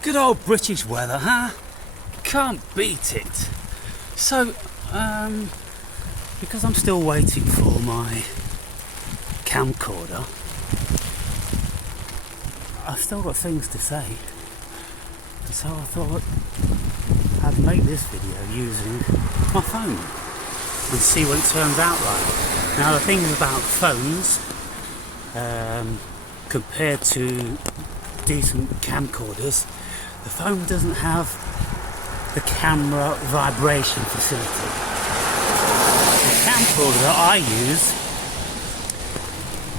Good old British weather, huh? Can't beat it. So, because I'm still waiting for my camcorder, I've still got things to say. And so I thought I'd make this video using my phone and see what it turns out like. Now the thing about phones, compared to decent camcorders, the phone doesn't have the camera vibration facility. The camcorder that I use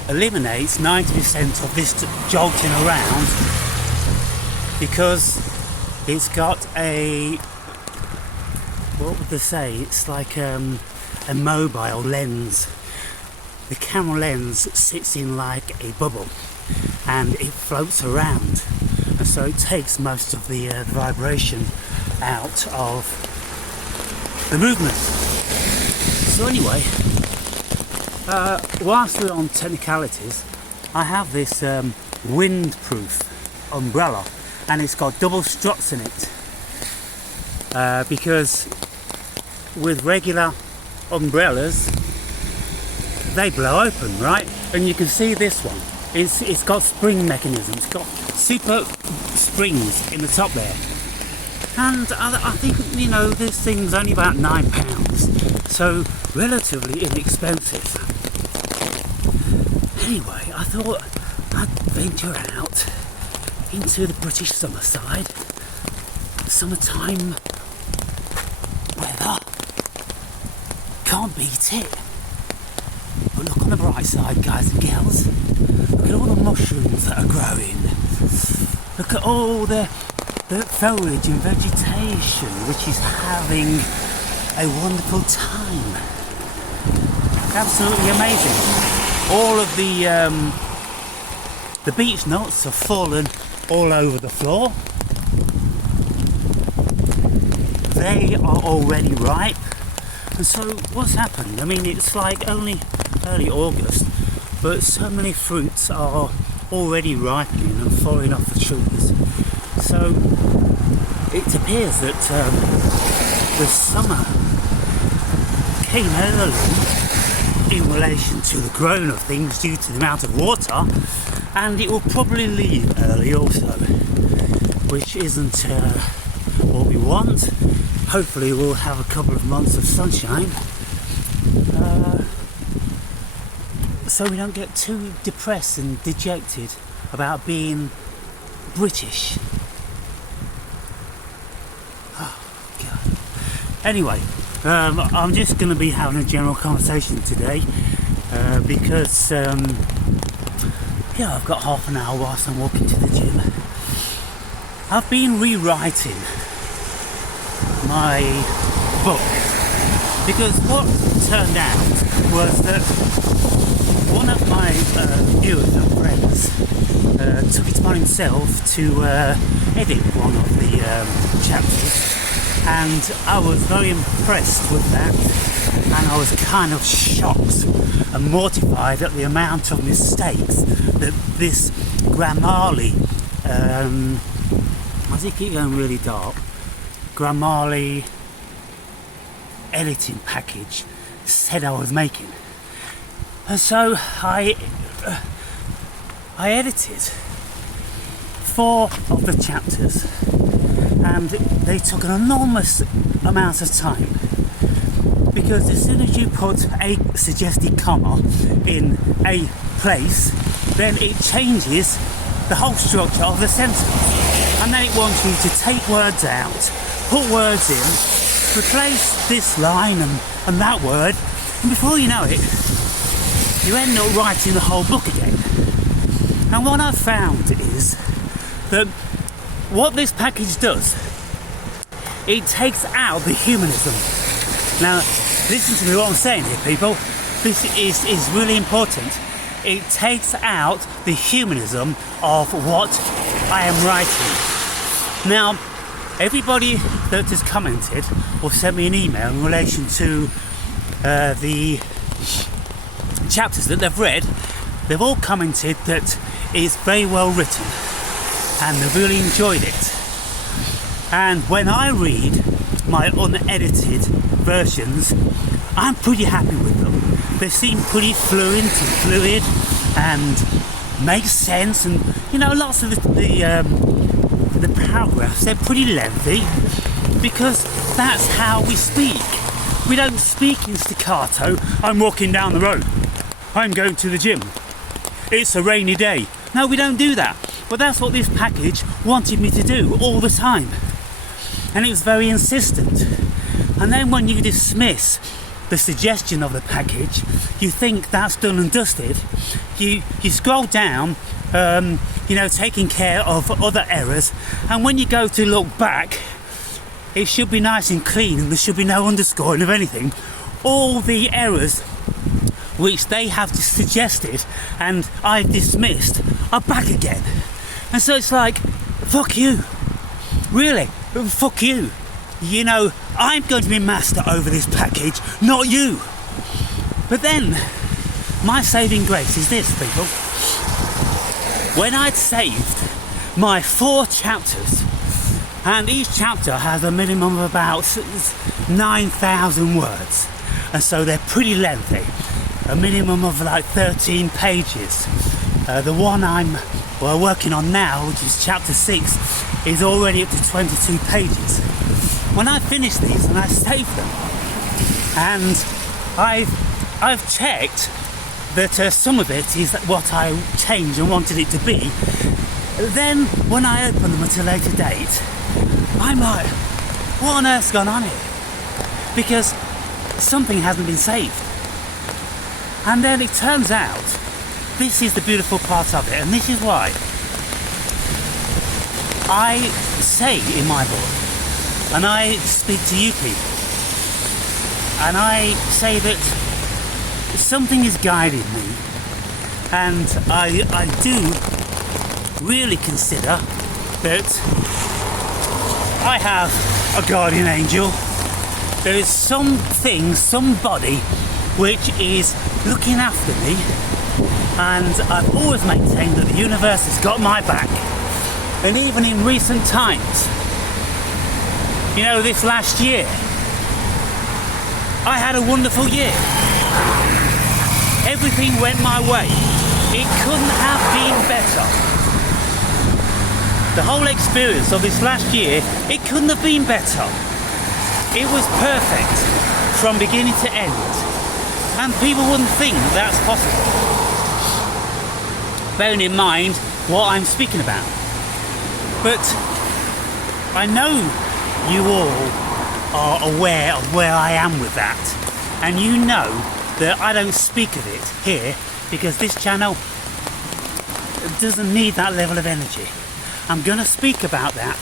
eliminates 90% of this jolting around because it's got a, what would they say, it's like a mobile lens. The camera lens sits in like a bubble and it floats around, and so it takes most of the vibration out of the movement. So anyway, whilst we're on technicalities, I have this windproof umbrella, and it's got double struts in it, because with regular umbrellas they blow open, right? And you can see this one, it's got spring mechanisms, it's got super springs in the top there, and I think, you know, this thing's only about £9, so relatively inexpensive. Anyway, I thought I'd venture out into the British summer side, summertime weather, can't beat it. But look on the bright side, guys and girls, look at all the mushrooms that are growing, look at all the foliage and vegetation which is having a wonderful time. Absolutely amazing. All of the beech nuts have fallen all over the floor. They are already ripe. And so what's happened? I mean, it's like only early August, but so many fruits are already ripening and falling off the trees. So it appears that the summer came early in relation to the growing of things due to the amount of water, and it will probably leave early also, which isn't what we want. Hopefully we'll have a couple of months of sunshine, so we don't get too depressed and dejected about being British. Oh God. Anyway, I'm just going to be having a general conversation today, because I've got half an hour whilst I'm walking to the gym. I've been rewriting my book, because what turned out was that one of my viewers and friends took it upon himself to edit one of the chapters, and I was very impressed with that, and I was kind of shocked and mortified at the amount of mistakes that this Grammarly, as it keeps going really dark, Grammarly editing package said I was making. And so I edited 4 of the chapters, and they took an enormous amount of time, because as soon as you put a suggested comma in a place, then it changes the whole structure of the sentence, and then it wants you to take words out, put words in, replace this line and that word, and before you know it, you end up writing the whole book again. And what I've found is that what this package does, it takes out the humanism. Now, listen to me what I'm saying here, people. This is really important. It takes out the humanism of what I am writing. Now, everybody that has commented or sent me an email in relation to the chapters that they've read, they've all commented that it's very well written and they've really enjoyed it. And when I read my unedited versions, I'm pretty happy with them. They seem pretty fluid and make sense, and lots of the paragraphs, they're pretty lengthy because that's how we speak. We don't speak in staccato. I'm walking down the road. I'm going to the gym. It's a rainy day. No, we don't do that. But that's what this package wanted me to do all the time. And it was very insistent. And then when you dismiss the suggestion of the package, you think that's done and dusted. You scroll down, taking care of other errors. And when you go to look back, it should be nice and clean and there should be no underscoring of anything. All the errors which they have suggested and I've dismissed are back again. And so it's like, fuck you. Really, fuck you. I'm going to be master over this package, not you. But then, my saving grace is this, people. When I'd saved my 4 chapters, and each chapter has a minimum of about 9,000 words, and so they're pretty lengthy, a minimum of like 13 pages. The one I'm working on now, which is chapter 6, is already up to 22 pages. When I finish these and I save them, and I've checked that some of it is what I changed and wanted it to be, then when I open them at a later date, I'm like, what on earth's gone on here? Because something hasn't been saved. And then it turns out, this is the beautiful part of it, and this is why I say in my book, and I speak to you people, and I say that something is guiding me, and I do really consider that I have a guardian angel. There is something, somebody which is looking after me, and I've always maintained that the universe has got my back. And even in recent times, this last year, I had a wonderful year. Everything went my way. It couldn't have been better. The whole experience of this last year, it couldn't have been better. It was perfect from beginning to end. And people wouldn't think that's possible. Bearing in mind what I'm speaking about. But I know you all are aware of where I am with that. And you know that I don't speak of it here because this channel doesn't need that level of energy. I'm going to speak about that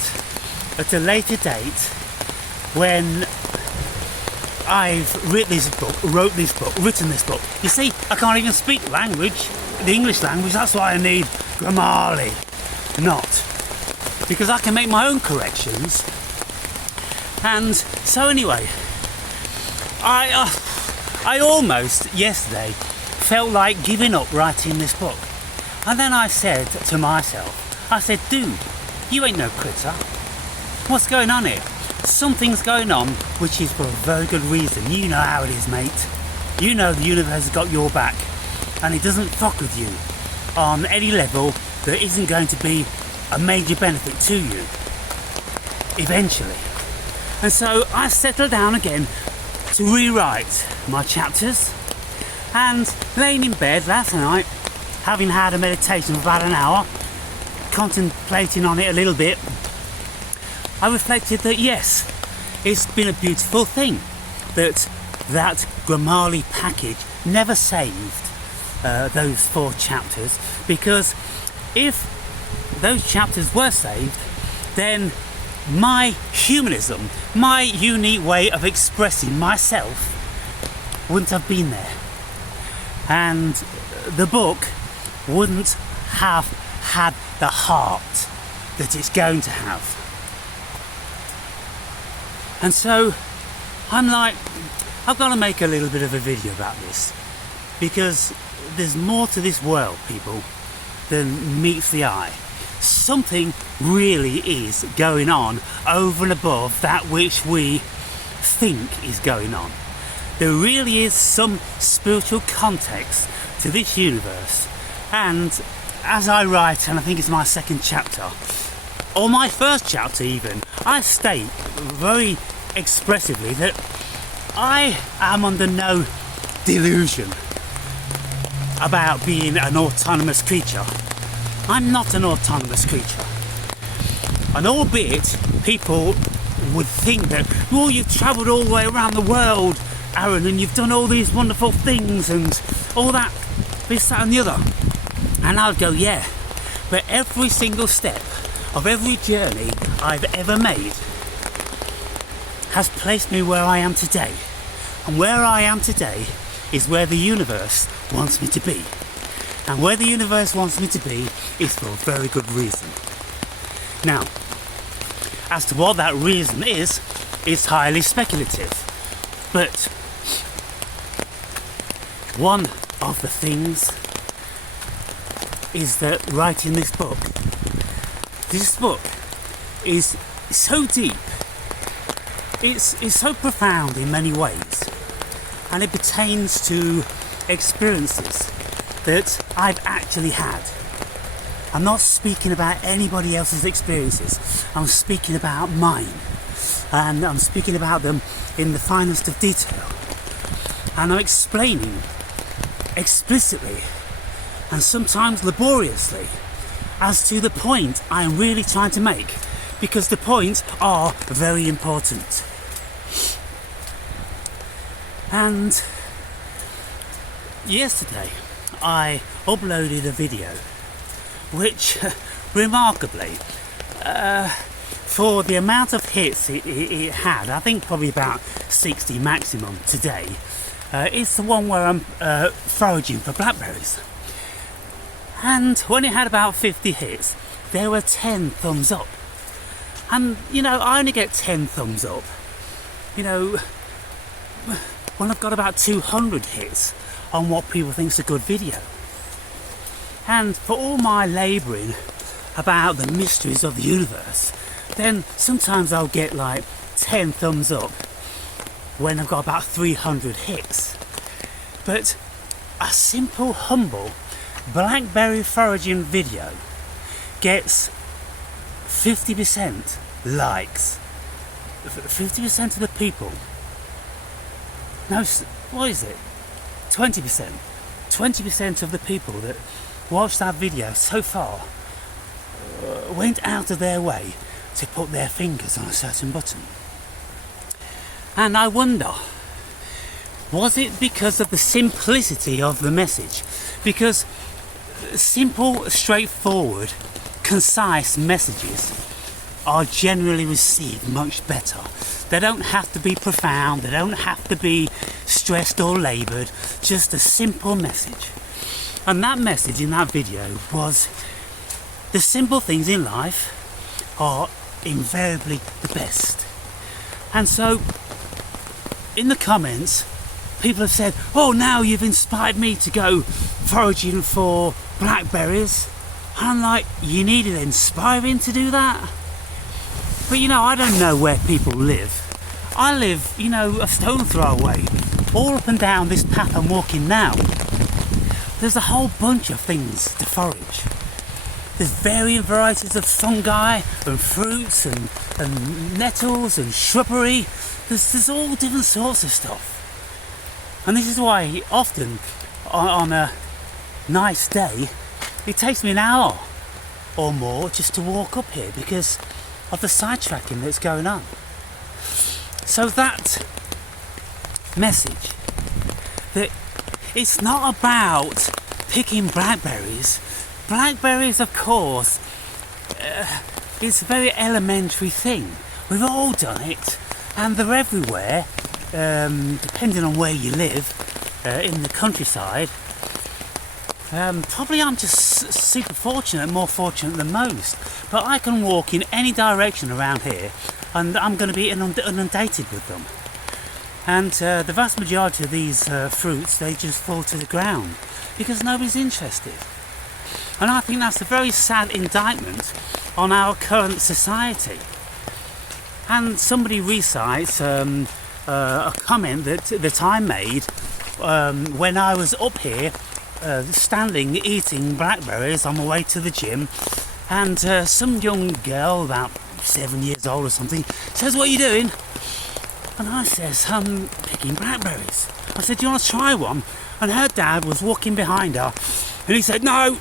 at a later date when I've written this book. You see, I can't even speak language, the English language. That's why I need Grammarly. Not. Because I can make my own corrections. And so anyway, I almost yesterday felt like giving up writing this book. And then I said to myself, dude, you ain't no critter. What's going on here? Something's going on, which is for a very good reason. You know how it is, mate. You know the universe has got your back, and it doesn't fuck with you on any level that isn't going to be a major benefit to you eventually. And so I settled down again to rewrite my chapters, and laying in bed last night, having had a meditation for about an hour, contemplating on it a little bit, I reflected that yes, it's been a beautiful thing that Grammarly package never saved those 4 chapters, because if those chapters were saved, then my humanism, my unique way of expressing myself wouldn't have been there, and the book wouldn't have had the heart that it's going to have. And so I'm like, I've got to make a little bit of a video about this, because there's more to this world, people, than meets the eye. something really is going on over and above that which we think is going on. There really is some spiritual context to this universe, and as I write, and I think it's my second chapter, or my first chapter even, I state very expressively that I am under no delusion about being an autonomous creature. I'm not an autonomous creature. And albeit people would think that, well, you've travelled all the way around the world, Aaron, and you've done all these wonderful things and all that, this, that and the other. And I would go, yeah, but every single step of every journey I've ever made has placed me where I am today. And where I am today is where the universe wants me to be. And where the universe wants me to be is for a very good reason. Now, as to what that reason is highly speculative. But one of the things is that writing this book is so deep, it's so profound in many ways, and it pertains to experiences that I've actually had. I'm not speaking about anybody else's experiences, I'm speaking about mine, and I'm speaking about them in the finest of detail, and I'm explaining explicitly and sometimes laboriously as to the point I'm really trying to make, because the points are very important. And yesterday I uploaded a video which remarkably, for the amount of hits it had, I think probably about 60 maximum today, it's the one where I'm foraging for blackberries. And when it had about 50 hits, there were 10 thumbs up. And, you know, I only get 10 thumbs up, you know, when I've got about 200 hits on what people think is a good video. And for all my labouring about the mysteries of the universe, then sometimes I'll get like 10 thumbs up when I've got about 300 hits. But a simple, humble blackberry foraging video gets 50% likes. 50% of the people. No, what is it? 20%. 20% of the people that watched that video so far went out of their way to put their fingers on a certain button. And I wonder, was it because of the simplicity of the message? Because simple, straightforward, concise messages are generally received much better. They don't have to be profound, they don't have to be stressed or laboured, just a simple message. And that message in that video was, the simple things in life are invariably the best. And so, in the comments, people have said, oh, now you've inspired me to go foraging for blackberries. And I'm like, you needed inspiring to do that? But you know, I don't know where people live. I live, you know, a stone throw away, all up and down this path I'm walking now. There's a whole bunch of things to forage. There's varying varieties of fungi and fruits and nettles and shrubbery. There's all different sorts of stuff. And this is why often on a nice day, it takes me an hour or more just to walk up here because of the sidetracking that's going on. So that message, that it's not about picking blackberries. Blackberries, of course, it's a very elementary thing. We've all done it, and they're everywhere, depending on where you live, in the countryside. Probably I'm just super fortunate, more fortunate than most, but I can walk in any direction around here and I'm going to be inundated with them. And the vast majority of these fruits, they just fall to the ground because nobody's interested. And I think that's a very sad indictment on our current society. And somebody recites a comment that I made when I was up here standing eating blackberries on my way to the gym, and some young girl about 7 years old or something says, "What are you doing?" And I says, "I'm picking blackberries." I said, "Do you want to try one?" And her dad was walking behind her, and he said, "No."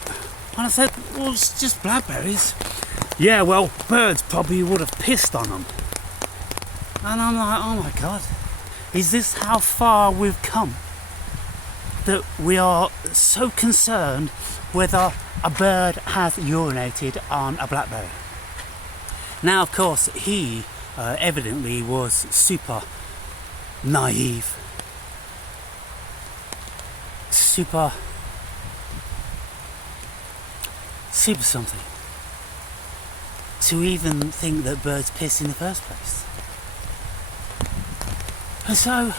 And I said, "Well, it's just blackberries." "Yeah, well, birds probably would have pissed on them." And I'm like, oh my God, is this how far we've come? That we are so concerned whether a bird has urinated on a blackberry. Now, of course, he evidently was super naive, super something, to even think that birds piss in the first place. And so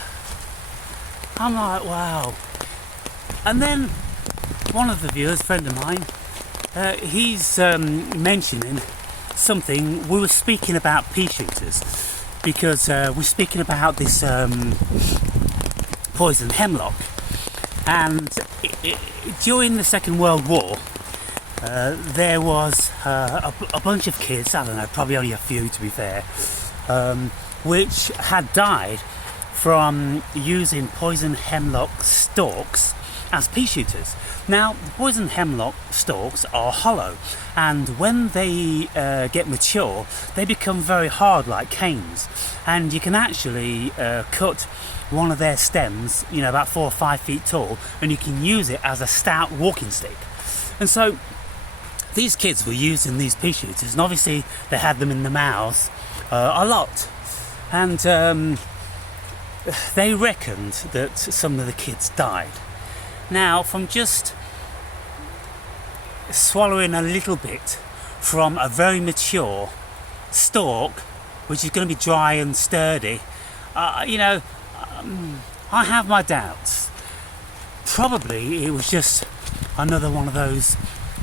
I'm like, wow. And then one of the viewers, a friend of mine, he's mentioning something. We were speaking about pea shooters because we're speaking about this poison hemlock. And during the Second World War, there was a bunch of kids, I don't know, probably only a few to be fair, which had died from using poison hemlock stalks as pea shooters. Now, poison hemlock stalks are hollow, and when they get mature, they become very hard like canes, and you can actually cut one of their stems, you know, about 4 or 5 feet tall, and you can use it as a stout walking stick. And so these kids were using these pea shooters, and obviously they had them in the mouths a lot, and they reckoned that some of the kids died. Now, from just swallowing a little bit from a very mature stalk, which is going to be dry and sturdy, I have my doubts. Probably it was just another one of those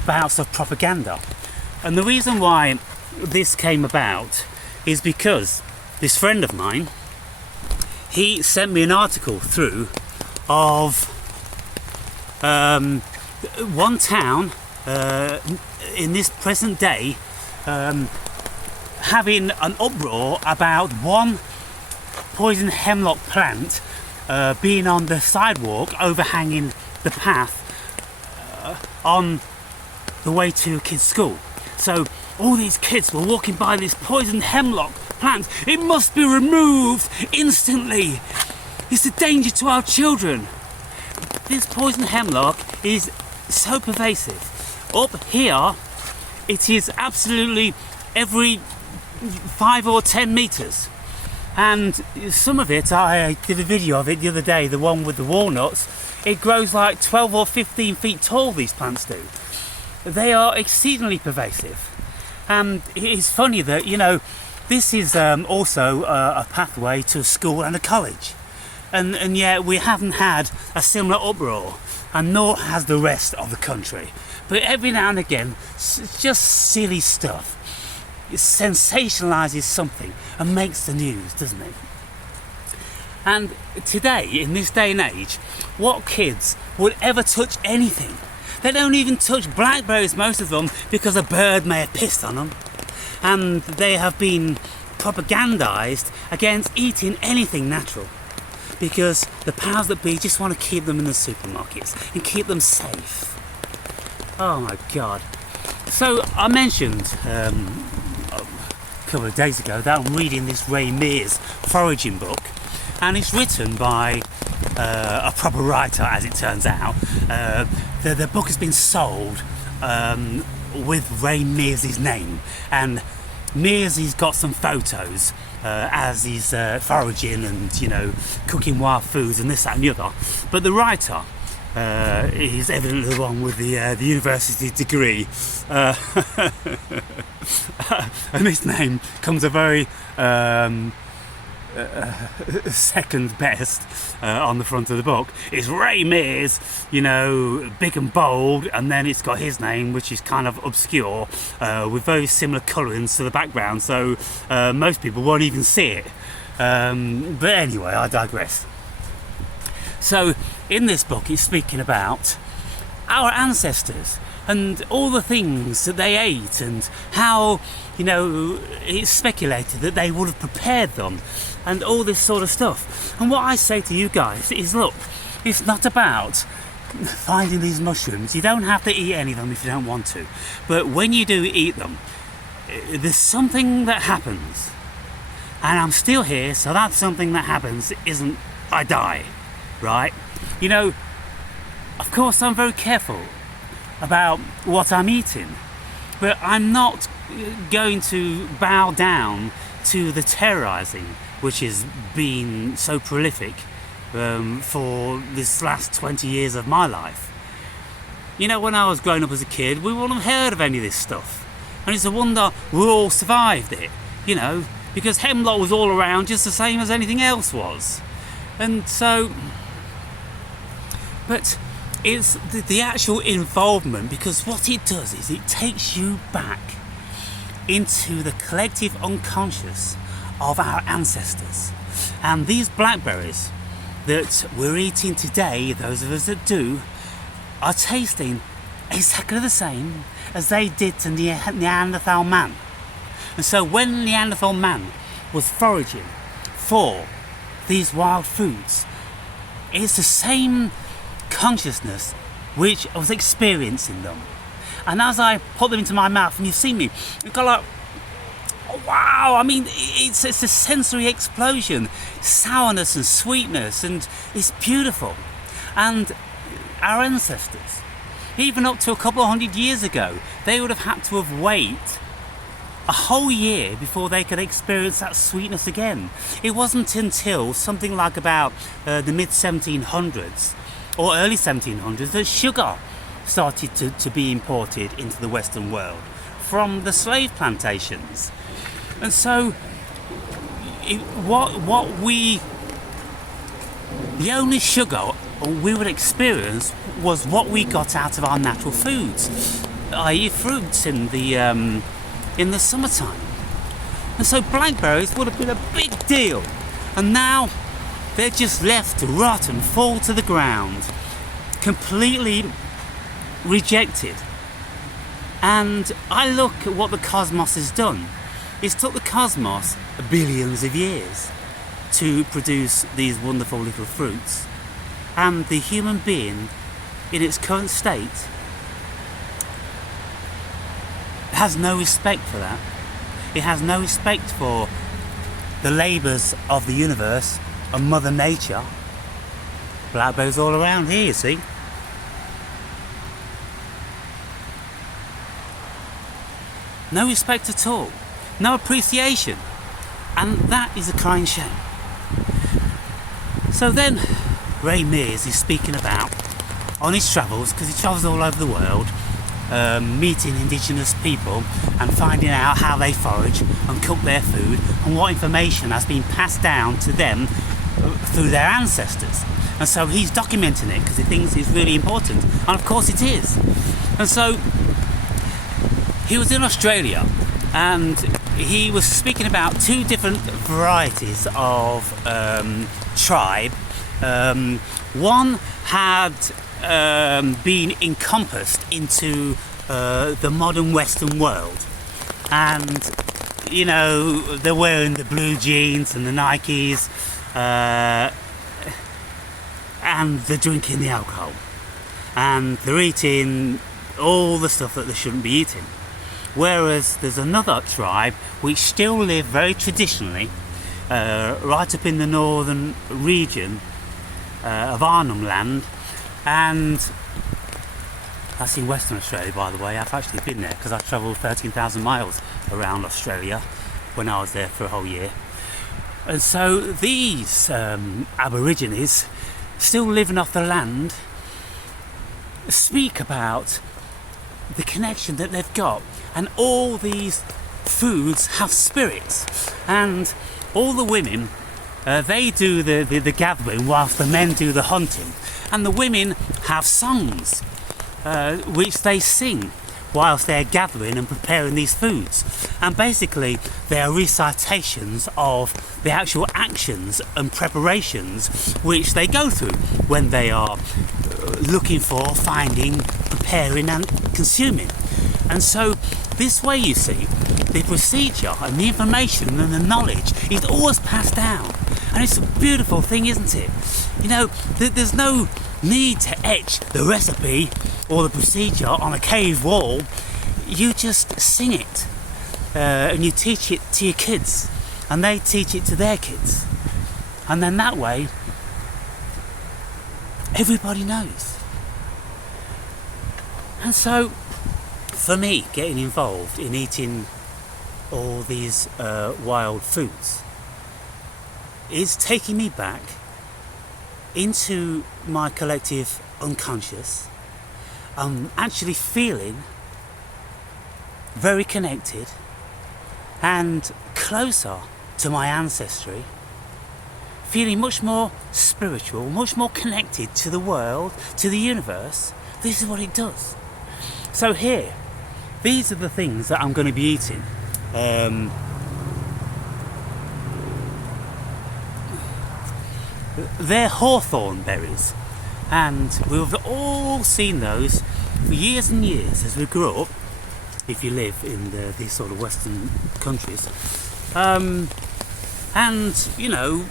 bouts of propaganda. And the reason why this came about is because this friend of mine, he sent me an article through of one town in this present day having an uproar about one poison hemlock plant being on the sidewalk overhanging the path on the way to kids' school. So all these kids were walking by this poison hemlock plant. "It must be removed instantly. It's a danger to our children." This poison hemlock is so pervasive. Up here, it is absolutely every 5 or 10 meters. And some of it, I did a video of it the other day, the one with the walnuts. It grows like 12 or 15 feet tall, these plants do. They are exceedingly pervasive. And it's funny that, you know, this is also a pathway to a school and a college. And yet we haven't had a similar uproar, and nor has the rest of the country. But every now and again, it's just silly stuff. It sensationalizes something and makes the news, doesn't it? And today, in this day and age, what kids would ever touch anything? They don't even touch blackberries, most of them, because a bird may have pissed on them. And they have been propagandized against eating anything natural, because the powers that be just want to keep them in the supermarkets and keep them safe. Oh my God. So I mentioned a couple of days ago that I'm reading this Ray Mears foraging book, and it's written by a proper writer, as it turns out. The book has been sold with Ray Mears' name, and Mears has got some photos as he's foraging and, you know, cooking wild foods and this, that and the other. But the writer is evidently the one with the university degree, and his name comes a very second best on the front of the book is Ray Mears, big and bold, and then it's got his name, which is kind of obscure, with very similar colourings to the background, so most people won't even see it. But anyway, I digress. So in this book it's speaking about our ancestors and all the things that they ate, and how, it's speculated that they would have prepared them, and all this sort of stuff. And what I say to you guys is, look, it's not about finding these mushrooms. You don't have to eat any of them if you don't want to. But when you do eat them, there's something that happens. And I'm still here, so that something that happens isn't I die, right? Of course I'm very careful about what I'm eating, but I'm not going to bow down to the terrorizing which has been so prolific for this last 20 years of my life. When I was growing up as a kid, we wouldn't have heard of any of this stuff, and it's a wonder we all survived it, because hemlock was all around just the same as anything else was. And so, but it's the actual involvement, because what it does is it takes you back into the collective unconscious of our ancestors. And these blackberries that we're eating today, those of us that do, are tasting exactly the same as they did to Neanderthal man. And so when Neanderthal man was foraging for these wild foods, it's the same consciousness which was experiencing them. And as I put them into my mouth, and you've seen me, you've got like, oh, wow, it's a sensory explosion, sourness and sweetness, and it's beautiful. And our ancestors, even up to a couple of 100 years ago, they would have had to have waited a whole year before they could experience that sweetness again. It wasn't until something like about the mid 1700s or early 1700s that sugar started to be imported into the Western world from the slave plantations. And so the only sugar we would experience was what we got out of our natural foods, i.e. fruits in the summertime. And so blackberries would have been a big deal, and now they're just left to rot and fall to the ground, completely rejected. And I look at what the cosmos has done. It's took the cosmos billions of years to produce these wonderful little fruits, and the human being in its current state has no respect for that. It has no respect for the labours of the universe and Mother Nature. Blackberries all around here, you see. No respect at all. No appreciation. And that is a crying shame. So then Ray Mears is speaking about, on his travels, because he travels all over the world, meeting indigenous people and finding out how they forage and cook their food, and what information has been passed down to them through their ancestors. And so he's documenting it because he thinks it's really important, and of course it is. And so he was in Australia, and he was speaking about two different varieties of tribe. One had been encompassed into the modern Western world, and they're wearing the blue jeans and the Nikes, and they're drinking the alcohol, and they're eating all the stuff that they shouldn't be eating. Whereas there's another tribe which still live very traditionally, right up in the northern region of Arnhem Land, and that's in Western Australia, by the way. I've actually been there because I travelled 13,000 miles around Australia when I was there for a whole year. And so these Aborigines, still living off the land, speak about the connection that they've got, and all these foods have spirits, and all the women They do the gathering whilst the men do the hunting, and the women have songs which they sing whilst they're gathering and preparing these foods. And basically they are recitations of the actual actions and preparations which they go through when they are looking for, finding, preparing and consuming. And so this way, you see, the procedure and the information and the knowledge is always passed down. And it's a beautiful thing, isn't it? You know, there's no need to etch the recipe or the procedure on a cave wall. You just sing it and you teach it to your kids and they teach it to their kids, and then that way everybody knows. And so for me, getting involved in eating all these wild foods is taking me back into my collective unconscious. I'm actually feeling very connected and closer to my ancestry, feeling much more spiritual, much more connected to the world, to the universe. This is what it does. So here, these are the things that I'm going to be eating. They're hawthorn berries, and we've all seen those for years and years as we grew up, if you live in these sort of western countries. And you know,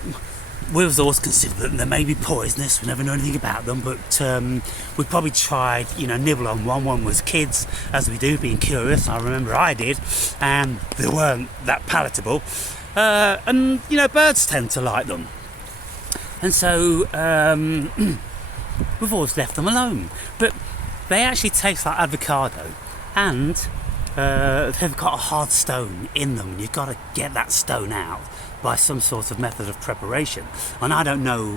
we was always considered that they may be poisonous. We never knew anything about them, but we probably tried, you know, nibble on one when we was kids, as we do, being curious. I remember I did, and they weren't that palatable. And you know, birds tend to like them, and so we've always left them alone. But they actually taste like avocado, and they've got a hard stone in them. You've got to get that stone out by some sort of method of preparation, and I don't know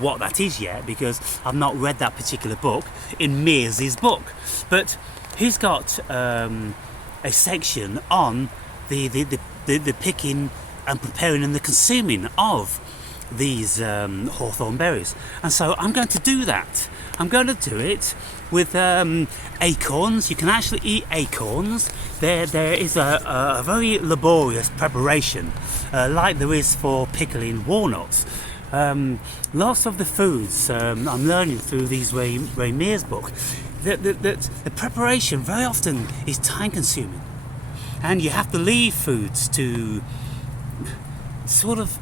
what that is yet because I've not read that particular book in Mears' book. But he's got a section on the picking and preparing and the consuming of these hawthorn berries, and so I'm going to do that. I'm going to do it with acorns. You can actually eat acorns. There is a very laborious preparation, like there is for pickling walnuts. Lots of the foods I'm learning through these Ray Mears' book, that the preparation very often is time consuming, and you have to leave foods to sort of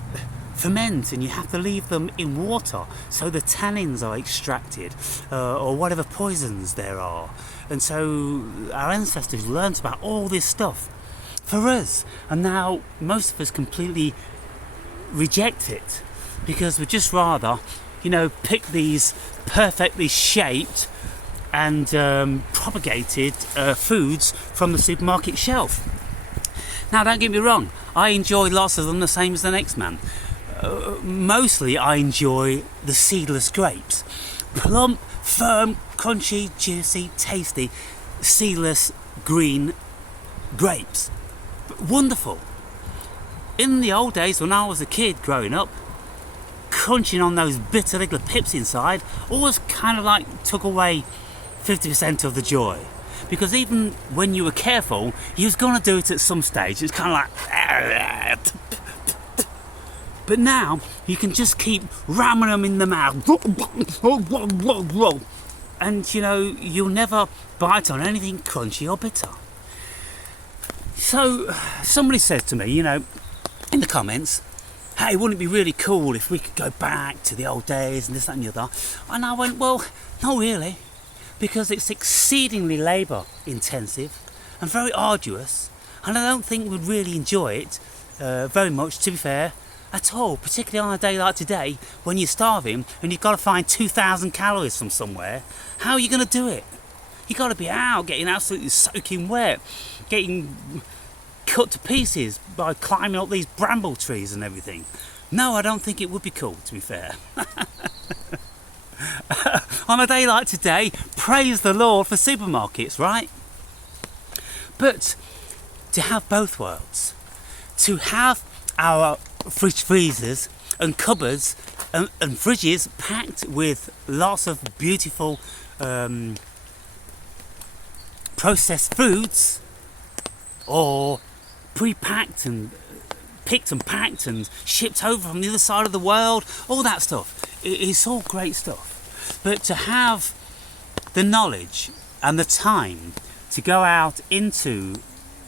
ferment, and you have to leave them in water so the tannins are extracted, or whatever poisons there are. And so our ancestors learnt about all this stuff for us, and now most of us completely reject it because we'd just rather, you know, pick these perfectly shaped and propagated foods from the supermarket shelf. Now, don't get me wrong, I enjoy lots of them the same as the next man. Mostly I enjoy the seedless grapes. Plump, firm, crunchy, juicy, tasty, seedless green grapes. Wonderful. In the old days when I was a kid growing up, crunching on those bitter little pips inside always kind of like took away 50% of the joy. Because even when you were careful, you was going to do it at some stage. It's kind of like... But now, you can just keep ramming them in the mouth. And, you know, you'll never bite on anything crunchy or bitter. So, somebody said to me, you know, in the comments, hey, wouldn't it be really cool if we could go back to the old days and this, that and the other? And I went, well, not really. Because it's exceedingly labour intensive and very arduous, and I don't think we'd really enjoy it very much, to be fair, at all, particularly on a day like today when you're starving and you've got to find 2,000 calories from somewhere. How are you going to do it? You've got to be out, getting absolutely soaking wet, getting cut to pieces by climbing up these bramble trees and everything. No, I don't think it would be cool, to be fair. On a day like today, praise the Lord for supermarkets, right? But to have both worlds, to have our fridge freezers and cupboards and fridges packed with lots of beautiful processed foods, or pre-packed and picked and packed and shipped over from the other side of the world, all that stuff. It's all great stuff. But to have the knowledge and the time to go out into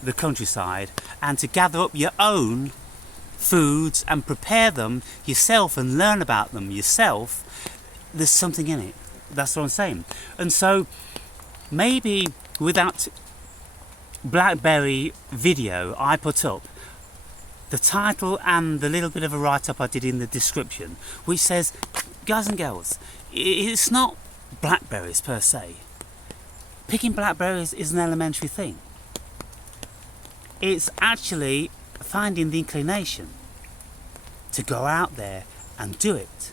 the countryside and to gather up your own foods and prepare them yourself and learn about them yourself, there's something in it. That's what I'm saying. And so maybe with that BlackBerry video I put up, the title and the little bit of a write-up I did in the description, which says, guys and girls, it's not blackberries per se. Picking blackberries is an elementary thing. It's actually finding the inclination to go out there and do it.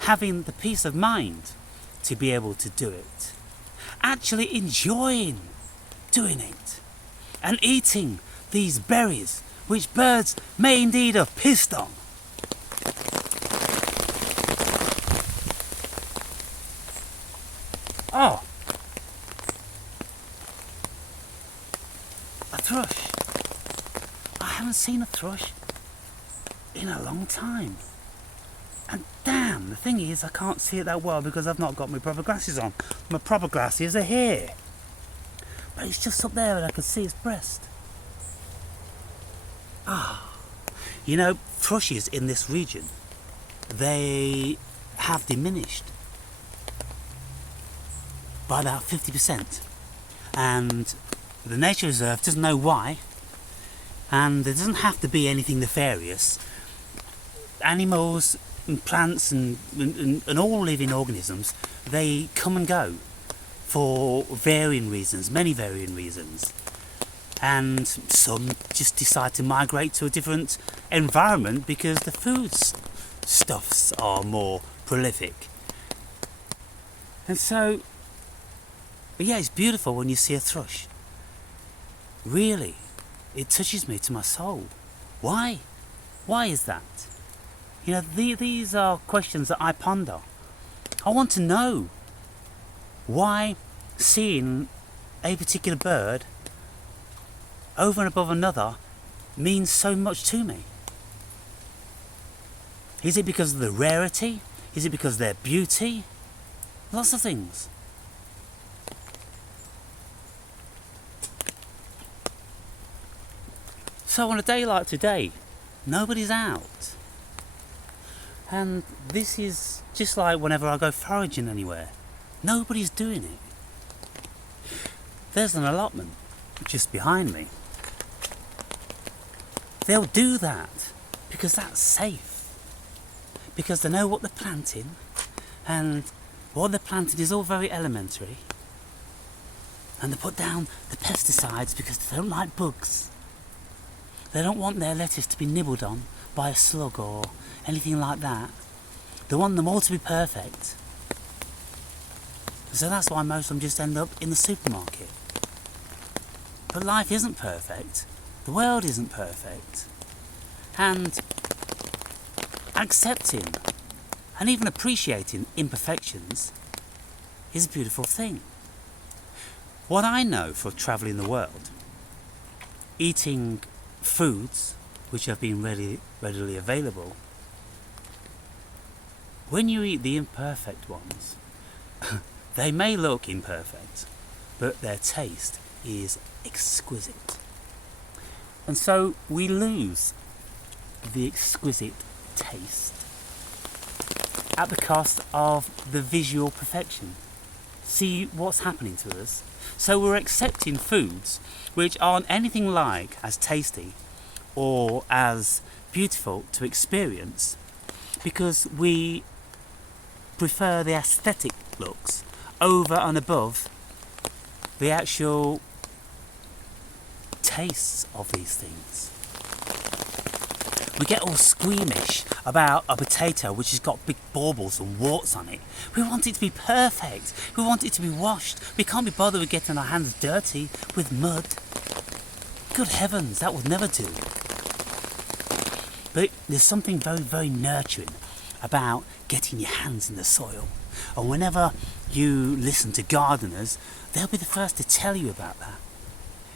Having the peace of mind to be able to do it. Actually enjoying doing it. And eating these berries, which birds may indeed have pissed on. Oh, a thrush. I haven't seen a thrush in a long time. And damn, the thing is, I can't see it that well because I've not got my proper glasses on. My proper glasses are here. But it's just up there and I can see its breast. You know, thrushes in this region, they have diminished by about 50%. And the nature reserve doesn't know why, and there doesn't have to be anything nefarious. Animals and plants and all living organisms, they come and go for varying reasons, many varying reasons. And some just decide to migrate to a different environment because the food stuffs are more prolific. And so, yeah, it's beautiful when you see a thrush. Really, it touches me to my soul. Why? Why is that? You know, these are questions that I ponder. I want to know why seeing a particular bird over and above another means so much to me. Is it because of the rarity? Is it because of their beauty? Lots of things. So on a day like today, nobody's out. And this is just like whenever I go foraging anywhere. Nobody's doing it. There's an allotment just behind me. They'll do that because that's safe. Because they know what they're planting, and what they're planting is all very elementary. And they put down the pesticides because they don't like bugs. They don't want their lettuce to be nibbled on by a slug or anything like that. They want them all to be perfect. So that's why most of them just end up in the supermarket. But life isn't perfect. The world isn't perfect. And accepting and even appreciating imperfections is a beautiful thing. What I know from travelling the world, eating foods which have been readily available, when you eat the imperfect ones, they may look imperfect, but their taste is exquisite. And so we lose the exquisite taste at the cost of the visual perfection. See what's happening to us? So we're accepting foods which aren't anything like as tasty or as beautiful to experience because we prefer the aesthetic looks over and above the actual tastes of these things. We get all squeamish about a potato which has got big baubles and warts on it. We want it to be perfect. We want it to be washed. We can't be bothered with getting our hands dirty with mud. Good heavens, that would never do. But there's something very, very nurturing about getting your hands in the soil. And whenever you listen to gardeners, they'll be the first to tell you about that.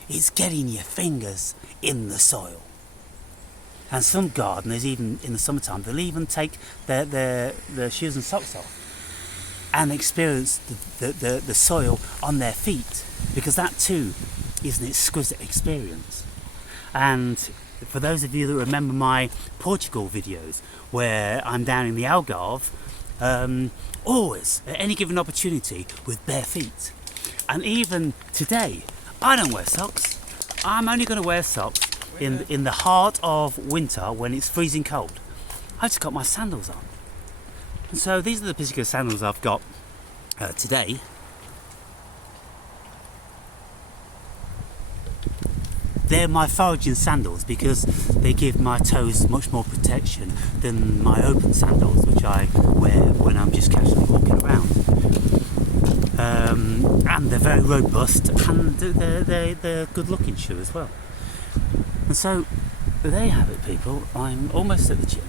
It's getting your fingers in the soil. And some gardeners, even in the summertime, they'll even take their shoes and socks off and experience the soil on their feet, because that too is an exquisite experience. And for those of you that remember my Portugal videos, where I'm down in the Algarve, always, at any given opportunity, with bare feet. And even today, I don't wear socks. I'm only going to wear socks in the heart of winter when it's freezing cold. I just got my sandals on. And so these are the particular sandals I've got today. They're my foraging sandals because they give my toes much more protection than my open sandals, which I wear when I'm just casually walking around. And they're very robust, and they're good looking shoe as well. And so there you have it, people. I'm almost at the gym.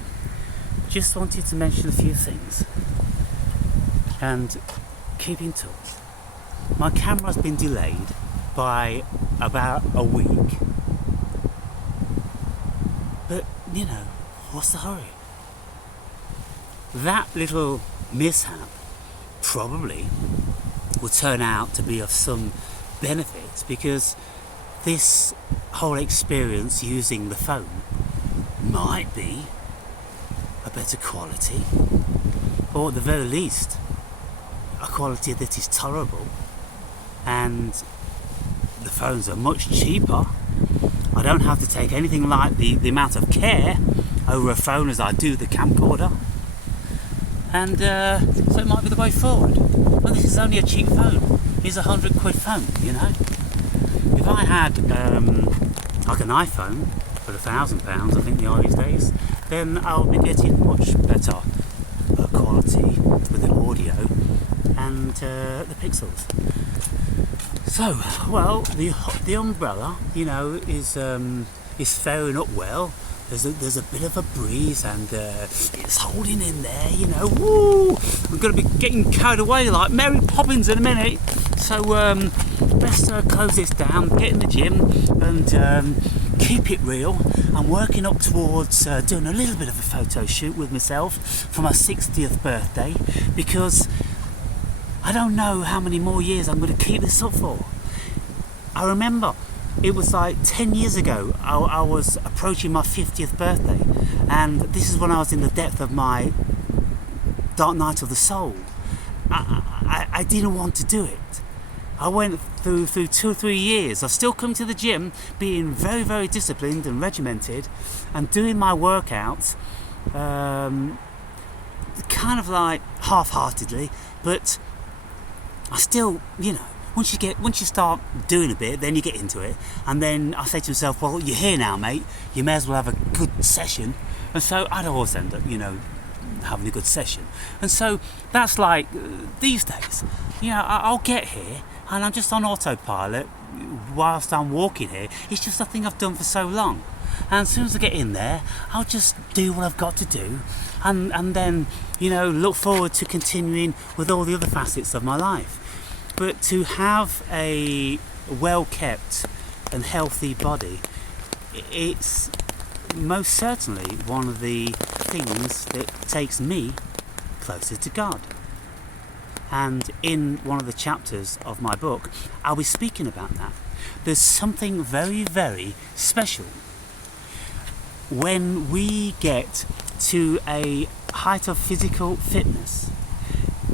Just wanted to mention a few things and keep in touch. My camera's been delayed by about a week, but you know, what's the hurry? That little mishap probably will turn out to be of some benefit, because this whole experience using the phone might be a better quality, or at the very least a quality that is tolerable. And the phones are much cheaper. I don't have to take anything like the amount of care over a phone as I do the camcorder. And so it might be the way forward. Well, this is only a cheap phone. It's £100 phone, you know. If I had like an iPhone for £1,000, I think they are these days, then I'll be getting much better quality with the audio and the pixels. So, well, the umbrella, you know, is faring up well. There's a bit of a breeze, and it's holding in there, you know. Woo! I'm going to be getting carried away like Mary Poppins in a minute. So best close this down, get in the gym, and keep it real. I'm working up towards doing a little bit of a photo shoot with myself for my 60th birthday, because I don't know how many more years I'm going to keep this up for. I remember it was like 10 years ago, I was approaching my 50th birthday, and this is when I was in the depth of my dark night of the soul. I didn't want to do it. I went through 2 or 3 years. I've still come to the gym, being very, very disciplined and regimented, and doing my workouts kind of like half-heartedly, but I still, you know, once you start doing a bit, then you get into it. And then I say to myself, well, you're here now, mate, you may as well have a good session. And so I'd always end up, you know, having a good session. And so that's like these days, you know, I'll get here and I'm just on autopilot whilst I'm walking here. It's just a thing I've done for so long. And as soon as I get in there, I'll just do what I've got to do, and then, you know, look forward to continuing with all the other facets of my life. But to have a well-kept and healthy body, it's most certainly one of the things that takes me closer to God. And in one of the chapters of my book, I'll be speaking about that. There's something very, very special when we get to a height of physical fitness.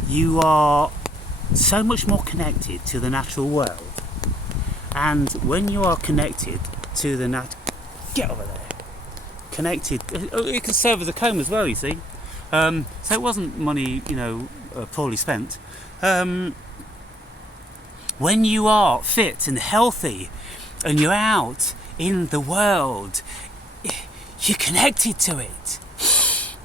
You are so much more connected to the natural world, and when you are connected to the get over there, connected, it can serve as a comb as well, you see. So it wasn't money, you know, poorly spent. When you are fit and healthy and you're out in the world, you're connected to it.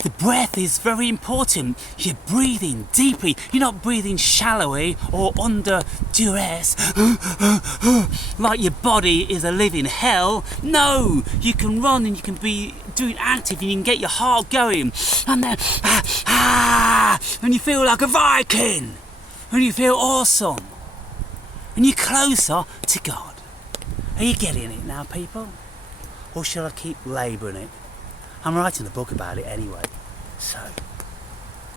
The breath is very important. You're breathing deeply. You're not breathing shallowly or under duress, like your body is a living hell. No, you can run and you can be doing active and you can get your heart going. And then, and you feel like a Viking. And you feel awesome. And you're closer to God. Are you getting it now, people? Or shall I keep labouring it? I'm writing a book about it anyway, so